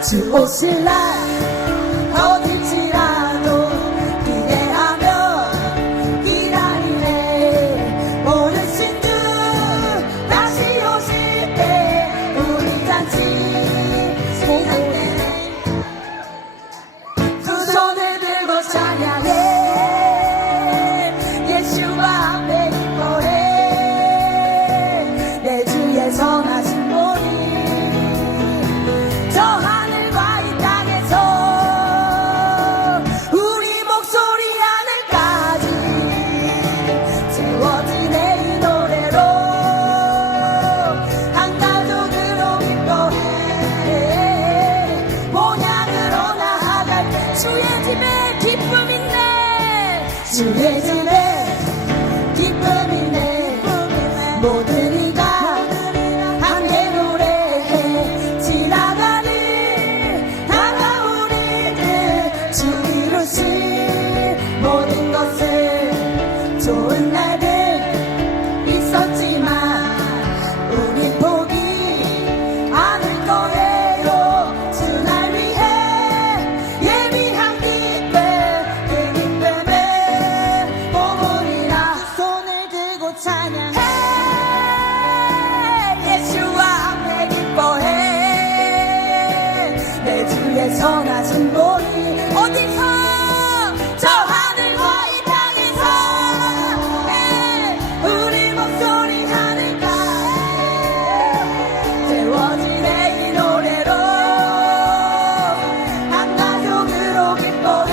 请我起来。 주의 집에 기쁨인데 주의 집에. 기쁨인데 모든 이가 함께 노래해. 지나가는 다가오는 주기로신 모든 것을 좋은 날들 찬양해. 예수와 함께 기뻐해. 내 주의 전하신 분이 어디서 저 하늘과 이 땅에서 우리 목소리 하늘가에 세워지네 이 노래로 한 가족으로 기뻐해.